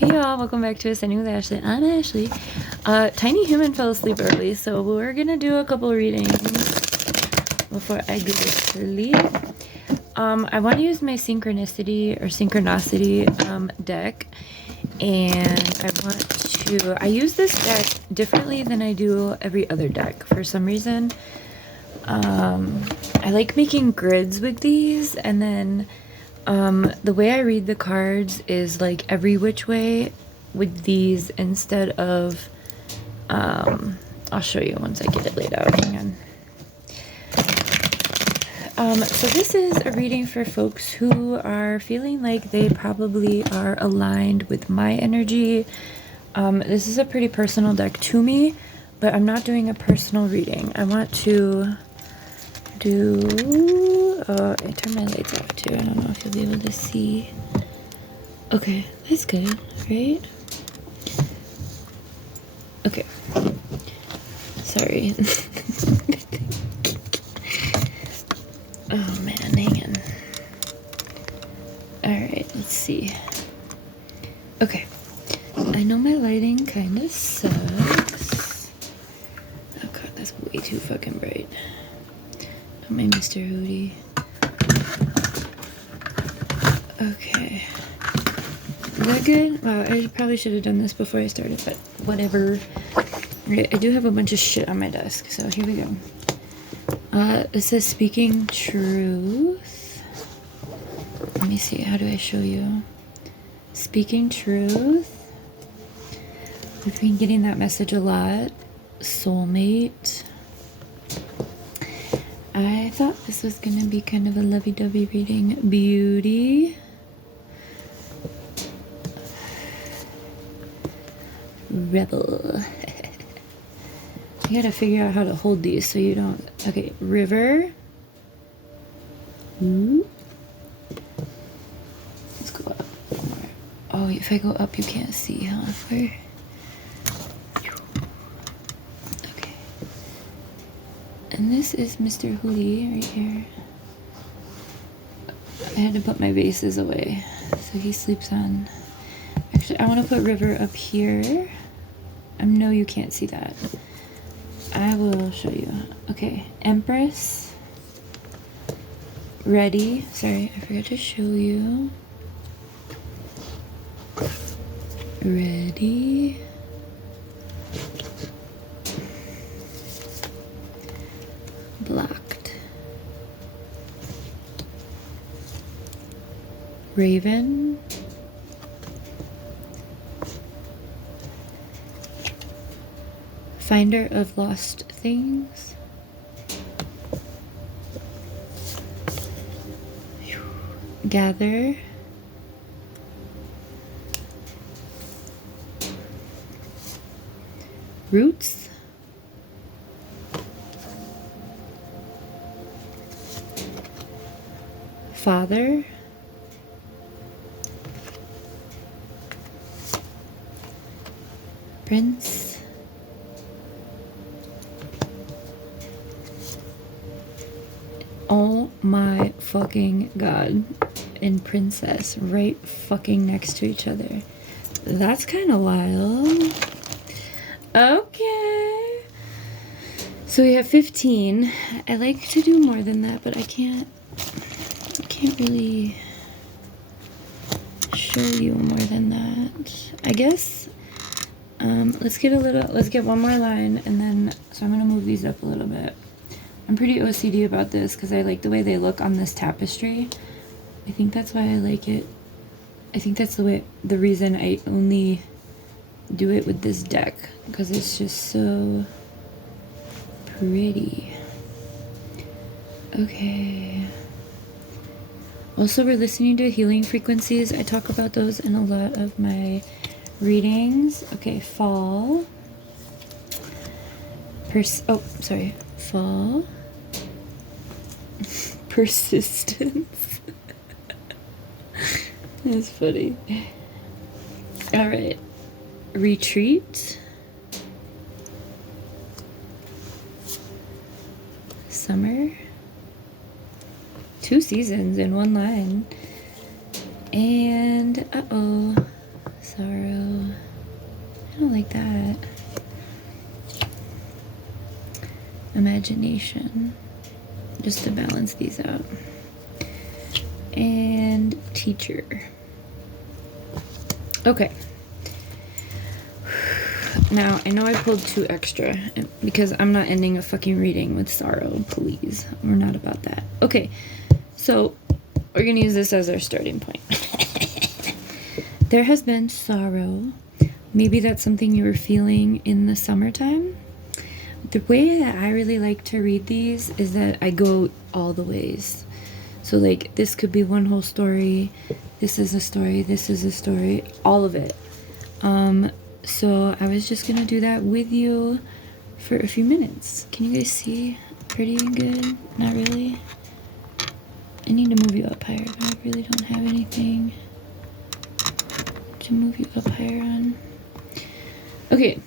Hey y'all, welcome back to Ascending with Ashley. I'm Ashley. Tiny Human fell asleep early, so we're gonna do a couple readings before I go to sleep. I want to use my synchronicity deck, and I use this deck differently than I do every other deck for some reason. I like making grids with these, and then the way I read the cards is like every which way with these instead of, I'll show you once I get it laid out. Hang on. So this is a reading for folks who are feeling like they probably are aligned with my energy. This is a pretty personal deck to me, but I'm not doing a personal reading. I want to do, I turn my lights off too. I don't know if you'll be able to see. Okay, that's good, right? Okay. Sorry. Oh man, hang on. Alright, let's see. Okay. I know my lighting kind of sucks. Oh god, that's way too fucking bright. My Mr. Hootie. Okay. Is that good? Wow, I probably should have done this before I started, but whatever. I do have a bunch of shit on my desk, so here we go. It says speaking truth. Let me see, how do I show you? Speaking truth. We've been getting that message a lot. Soulmate. I thought this was going to be kind of a lovey-dovey reading. Beauty. Rebel. You gotta figure out how to hold these so you don't... Okay, river. Ooh. Let's go up more. Oh, if I go up you can't see, huh? Where? And this is Mr. Hootie right here. I had to put my vases away, so he sleeps on. Actually, I want to put River up here. I know you can't see that. I will show you. Okay, Empress. Ready. Sorry, I forgot to show you. Ready. Blocked. Raven. Finder of lost things. Gather. Roots. Father. Prince. Oh my fucking god. And princess right fucking next to each other. That's kind of wild. Okay. So we have 15. I like to do more than that, but I can't really show you more than that. I guess let's get one more line, and then so I'm gonna move these up a little bit. I'm pretty OCD about this because I like the way they look on this tapestry. I think that's why I like it. I think that's the reason I only do it with this deck, because it's just so pretty. Okay. Also, we're listening to healing frequencies. I talk about those in a lot of my readings. Okay, fall. Fall. Persistence. That's funny. Alright. Retreat. Summer. 2 seasons in one line. And, sorrow. that. Imagination. Just to balance these out. And teacher. Okay. Now, I know I pulled 2 extra because I'm not ending a fucking reading with sorrow, please. We're not about that. Okay, so we're gonna use this as our starting point. There has been sorrow. Maybe that's something you were feeling in the summertime. The way that I really like to read these is that I go all the ways. So, like, this could be one whole story. This is a story. This is a story. All of it. So I was just gonna do that with you for a few minutes. Can you guys see pretty good? Not really. I need to move you up higher, but I really don't have anything to move you up higher on. Okay.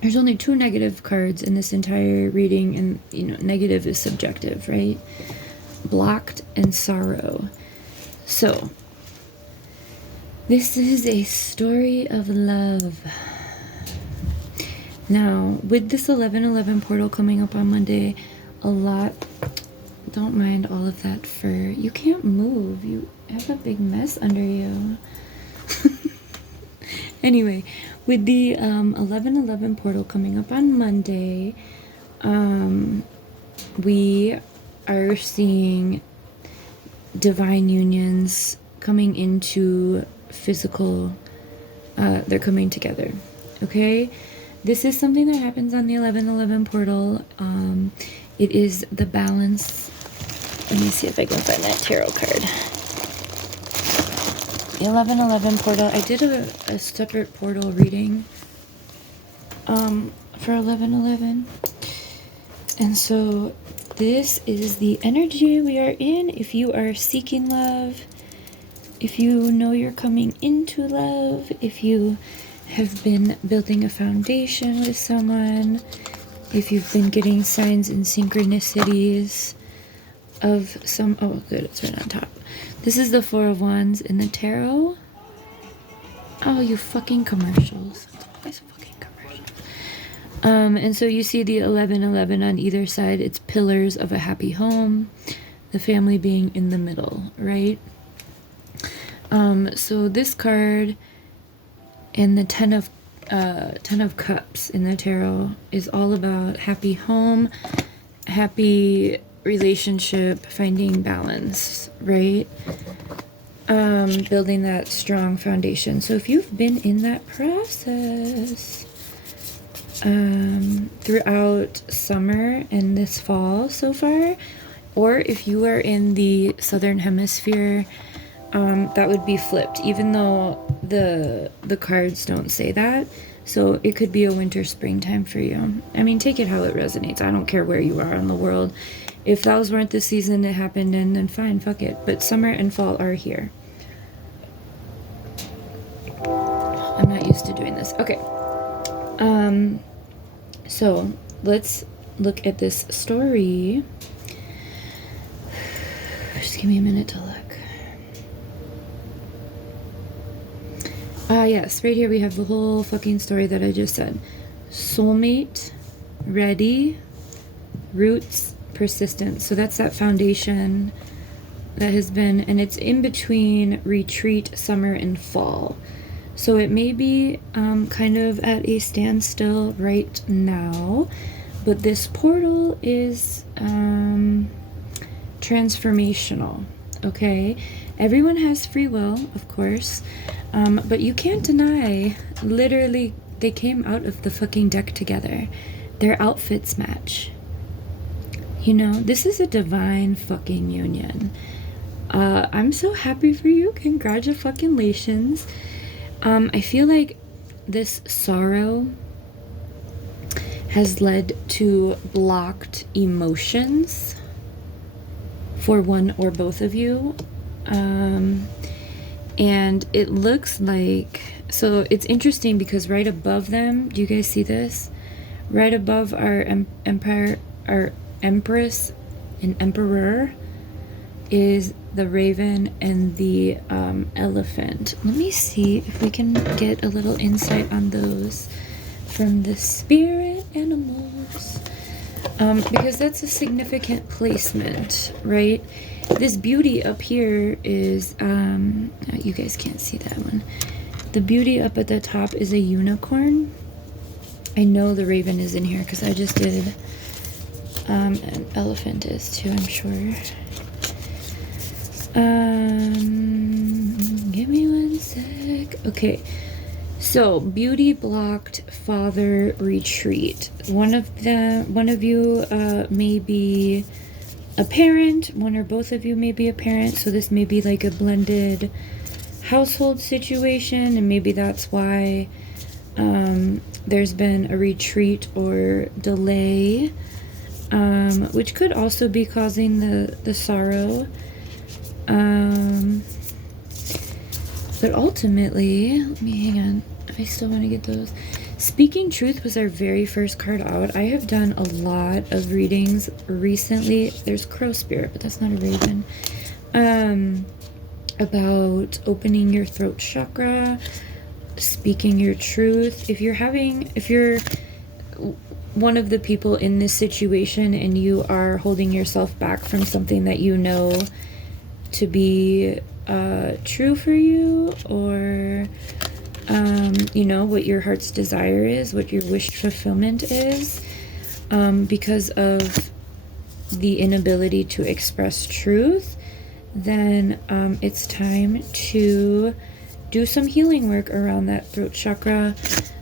There's only 2 negative cards in this entire reading, and you know, negative is subjective, right? Blocked and sorrow. So this is a story of love. Now, with this 11/11 portal coming up on Monday, a lot, don't mind all of that fur. You can't move. You have a big mess under you. Anyway, with the 11/11 portal coming up on Monday, we are seeing divine unions coming into physical, they're coming together. Okay, this is something that happens on the 11/11 portal. It is the balance. Let me see if I can find that tarot card. The 11/11 portal. I did a separate portal reading for 11/11, and so this is the energy we are in. If you are seeking love, if you know you're coming into love, if you have been building a foundation with someone, if you've been getting signs and synchronicities of some, oh good, it's right on top. This is the 4 of Wands in the tarot. Oh, you fucking commercials. Always fucking commercials. And so you see the 11/11 on either side. It's pillars of a happy home, the family being in the middle, right? So this card and the 10 of Cups in the tarot is all about happy home, happy relationship, finding balance, right? Building that strong foundation. So if you've been in that process throughout summer and this fall so far, or if you are in the southern hemisphere, that would be flipped, even though the cards don't say that. So it could be a winter springtime for you. I mean, take it how it resonates. I don't care where you are in the world. If those weren't the season it happened in, then fine, fuck it. But summer and fall are here. I'm not used to doing this. Okay. So let's look at this story. Just give me a minute to look. Yes, right here we have the whole fucking story that I just said. Soulmate, ready, roots, persistence. So that's that foundation that has been, and it's in between retreat, summer, and fall. So it may be kind of at a standstill right now, but this portal is transformational, okay? Everyone has free will, of course, but you can't deny, literally, they came out of the fucking deck together. Their outfits match. You know, this is a divine fucking union. I'm so happy for you. Congratulations. I feel like this sorrow has led to blocked emotions for one or both of you. And it looks like, so it's interesting because right above them, do you guys see this? Right above our empire, our empress and emperor is the raven, and the elephant. Let me see if we can get a little insight on those from the spirit animals. Because that's a significant placement, right? This beauty up here is, you guys can't see that one. The beauty up at the top is a unicorn. I know the raven is in here because I just did. An elephant is too, I'm sure. Give me one sec. Okay. So, beauty blocked father retreat. One of you may be a parent. One or both of you may be a parent. So this may be like a blended household situation, and maybe that's why there's been a retreat or delay, which could also be causing the sorrow. But ultimately, let me hang on. I still want to get those. Speaking Truth was our very first card out. I have done a lot of readings recently. There's Crow Spirit, but that's not a raven. About opening your throat chakra, speaking your truth. If you're one of the people in this situation and you are holding yourself back from something that you know to be true for you, or you know what your heart's desire is, what your wish fulfillment is, because of the inability to express truth, then it's time to do some healing work around that throat chakra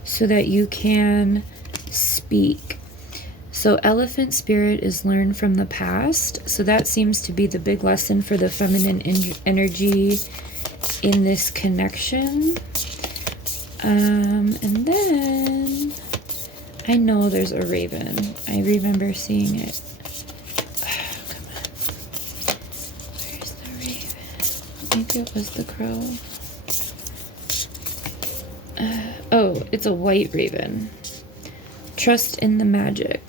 so that you can speak. So elephant spirit is learned from the past. So that seems to be the big lesson for the feminine energy in this connection. And then I know there's a raven. I remember seeing it. Oh, come on. Where's the raven? Maybe it was the crow. Oh, it's a white raven. Trust in the magic.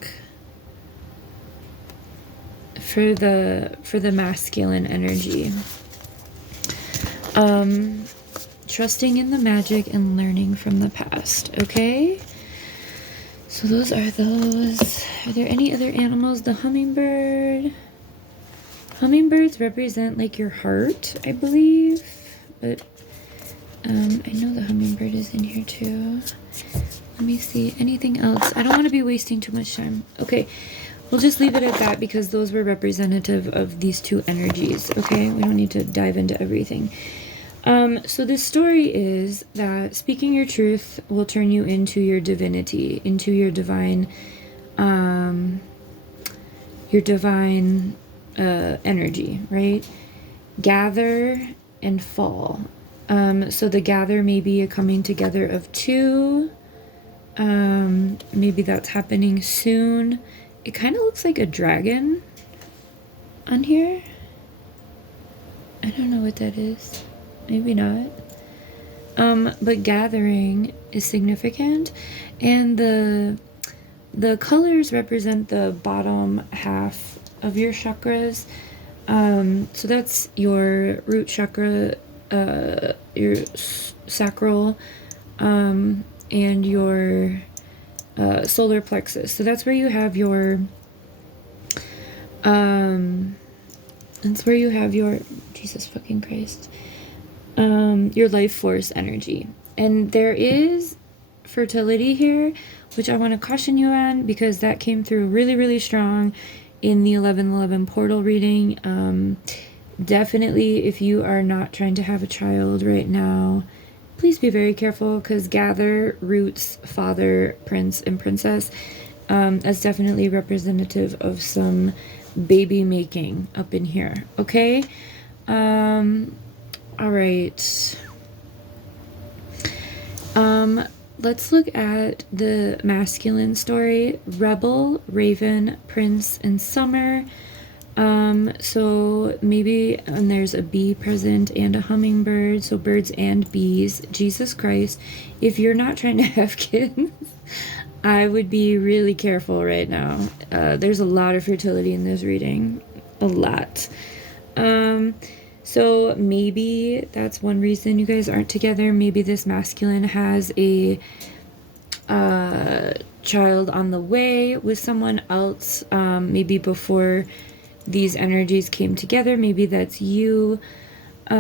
For the masculine energy. Trusting in the magic and learning from the past. Okay? So those are those. Are there any other animals? The hummingbird. Hummingbirds represent like your heart, I believe. But I know the hummingbird is in here too. Let me see. Anything else? I don't want to be wasting too much time. Okay. We'll just leave it at that because those were representative of these two energies, okay? We don't need to dive into everything. So this story is that speaking your truth will turn you into your divinity, into your divine energy, right? Gather and fall. So the gather may be a coming together of two. Maybe that's happening soon. It kind of looks like a dragon on here. I don't know what that is. Maybe not. But gathering is significant. And the colors represent the bottom half of your chakras. So that's your root chakra, your sacral, and your solar plexus. So that's where you have your Jesus fucking Christ, your life force energy. And there is fertility here, which I want to caution you on because that came through really, really strong in the 1111 portal reading. Definitely, if you are not trying to have a child right now, please be very careful because gather, roots, father, prince, and princess as definitely representative of some baby making up in here. Okay? All right. Let's look at the masculine story. Rebel, Raven, Prince, and Summer. So maybe there's a bee present and a hummingbird, so birds and bees. Jesus Christ, if you're not trying to have kids, I would be really careful right now. There's a lot of fertility in this reading. A lot. So maybe that's one reason you guys aren't together. Maybe this masculine has a child on the way with someone else, maybe before these energies came together. Maybe that's you. But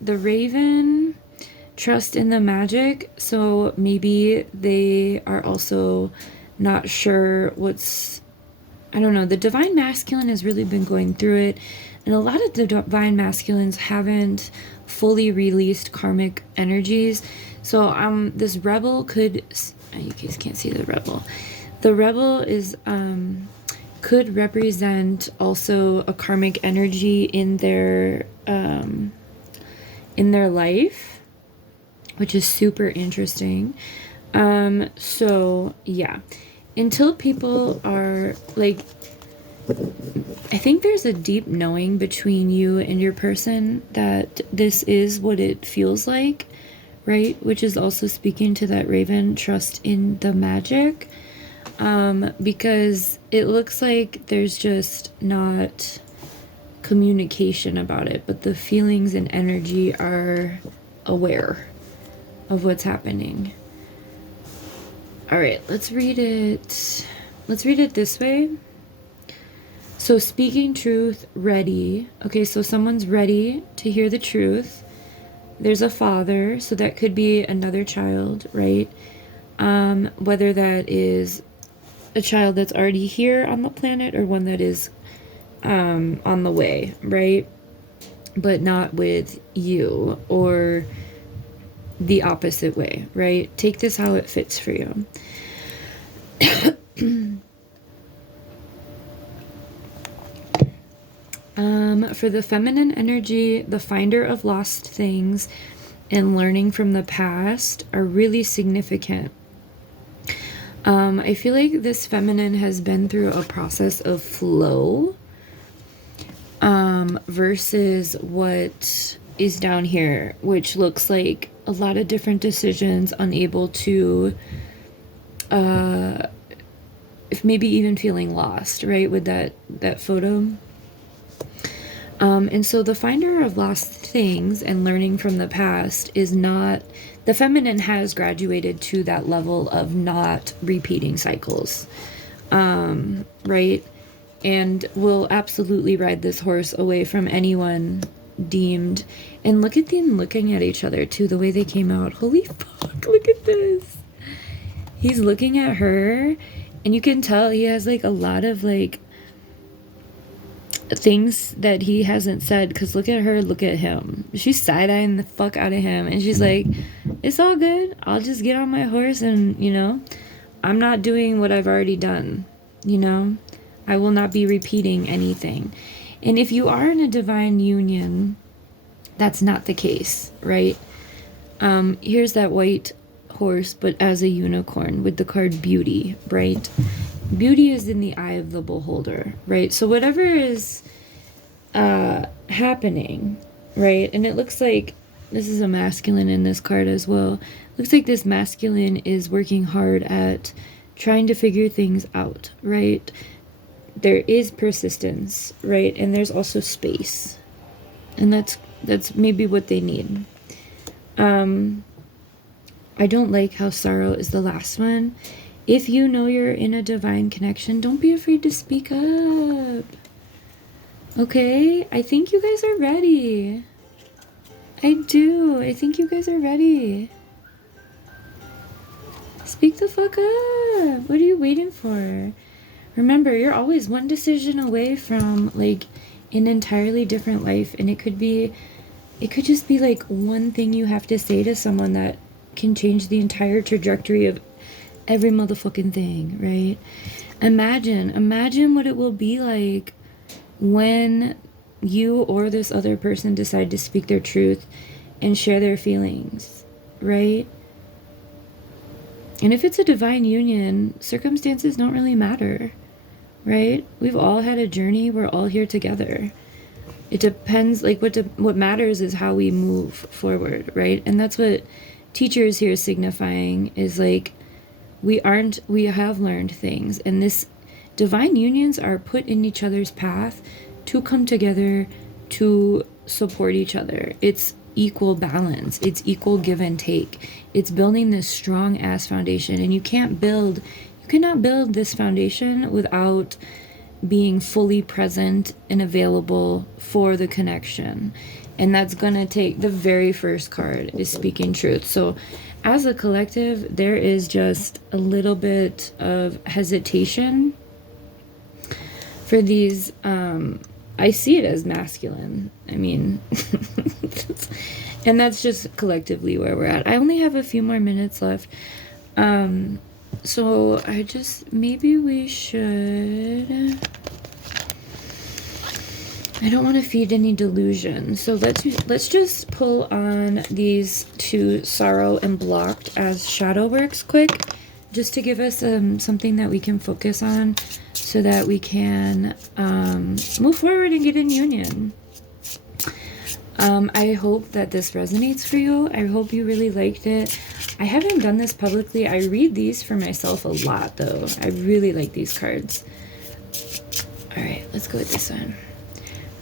the Raven, trust in the magic, so maybe they are also not sure what's, I don't know, the Divine Masculine has really been going through it, and a lot of the Divine Masculines haven't fully released karmic energies. So this Rebel could, you guys can't see the Rebel. The Rebel is could represent also a karmic energy in their life, which is super interesting. So yeah, until people are like, I think there's a deep knowing between you and your person that this is what it feels like, right? Which is also speaking to that Raven, trust in the magic. Because it looks like there's just not communication about it, but the feelings and energy are aware of what's happening. All right, let's read it. Let's read it this way. So speaking truth, ready. Okay, so someone's ready to hear the truth. There's a father, so that could be another child, right? Whether that is a child that's already here on the planet or one that is on the way, right? But not with you, or the opposite way, right? Take this how it fits for you. For the feminine energy, the finder of lost things and learning from the past are really significant. I feel like this feminine has been through a process of flow, versus what is down here, which looks like a lot of different decisions, unable to, if maybe even feeling lost, right, with that photo. And so the finder of lost things and learning from the past is not, the feminine has graduated to that level of not repeating cycles, right? And will absolutely ride this horse away from anyone deemed. And look at them looking at each other too, the way they came out. Holy fuck, look at this. He's looking at her, and you can tell he has like a lot of like things that he hasn't said, because look at her, look at him. She's side-eyeing the fuck out of him, and she's like, it's all good, I'll just get on my horse, and you know, I'm not doing what I've already done, you know, I will not be repeating anything. And if you are in a divine union, that's not the case, right? Here's that white horse, but as a unicorn with the card beauty, right? Beauty is in the eye of the beholder, right? So whatever is happening, right? And it looks like this is a masculine in this card as well. Looks like this masculine is working hard at trying to figure things out, right? There is persistence, right? And there's also space. And that's maybe what they need. I don't like how sorrow is the last one. If you know you're in a divine connection, don't be afraid to speak up. Okay? I think you guys are ready. I do. I think you guys are ready. Speak the fuck up. What are you waiting for? Remember, you're always one decision away from like an entirely different life, and it could just be like one thing you have to say to someone that can change the entire trajectory of every motherfucking thing, right? Imagine what it will be like when you or this other person decide to speak their truth and share their feelings, right? And if it's a divine union, circumstances don't really matter, right? We've all had a journey. We're all here together. It depends, like what matters is how we move forward, right? And that's what teachers here signifying is like, we have learned things, and this divine unions are put in each other's path to come together to support each other. It's equal balance. It's equal give and take. It's building this strong ass foundation, and you cannot build this foundation without being fully present and available for the connection. And that's gonna take, the very first card is speaking truth. So as a collective, there is just a little bit of hesitation for these. I see it as masculine. I mean, and that's just collectively where we're at. I only have a few more minutes left. So I just, maybe we should, I don't want to feed any delusion. So let's just pull on these two, Sorrow and Blocked, as shadow works quick, just to give us something that we can focus on so that we can move forward and get in union. I hope that this resonates for you. I hope you really liked it. I haven't done this publicly. I read these for myself a lot, though. I really like these cards. All right, let's go with this one.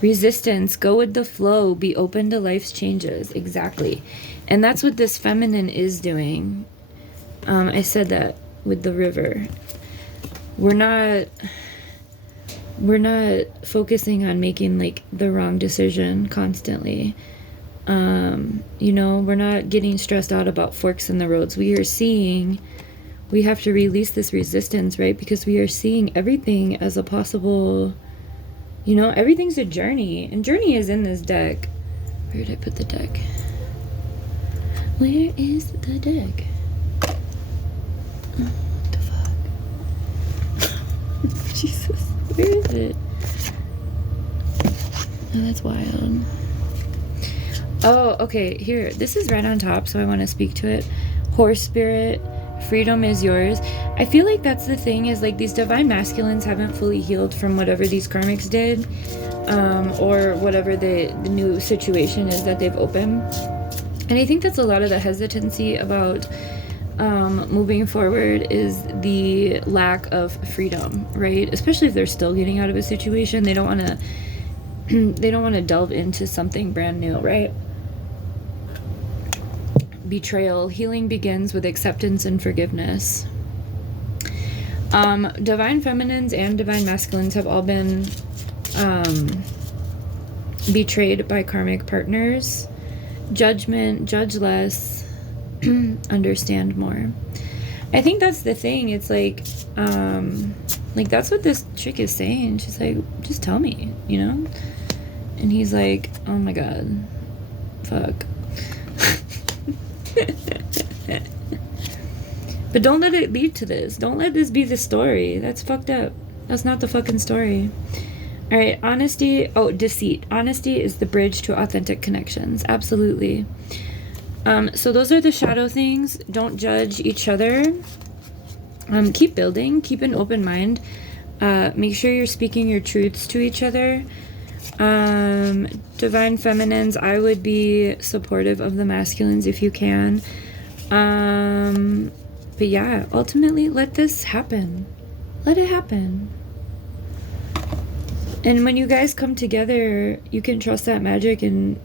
Resistance, go with the flow, be open to life's changes. Exactly. And that's what this feminine is doing. I said that with the river. We're not focusing on making like the wrong decision constantly. You know, we're not getting stressed out about forks in the roads. We have to release this resistance, right? Because we are seeing everything as a possible, you know, everything's a journey, and journey is in this deck. Where did I put the deck? Where is the deck? What the fuck? Jesus, where is it? Oh, that's wild. Oh, okay, here. This is right on top, so I want to speak to it. Horse spirit, freedom is yours. I feel like that's the thing, is like these divine masculines haven't fully healed from whatever these karmics did, or whatever the new situation is that they've opened. And I think that's a lot of the hesitancy about moving forward, is the lack of freedom, right? Especially if they're still getting out of a situation. They don't want to delve into something brand new, right? Betrayal. Healing begins with acceptance and forgiveness. Divine feminines and divine masculines have all been betrayed by karmic partners. Judgment, judge less, understand more. I think that's the thing. It's like that's what this chick is saying. She's like, just tell me, you know? And he's like, oh my god, fuck. But don't let it lead to this. Don't let this be the story. That's fucked up. That's not the fucking story. All right, honesty. Oh, deceit. Honesty is the bridge to authentic connections. Absolutely. So those are the shadow things. Don't judge each other. Keep building. Keep an open mind. Make sure you're speaking your truths to each other. Divine feminines, I would be supportive of the masculines if you can. But yeah, ultimately, let this happen. Let it happen. And when you guys come together, you can trust that magic and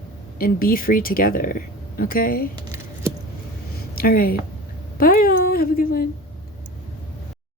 be free together. Okay? All right. Bye, y'all. Have a good one.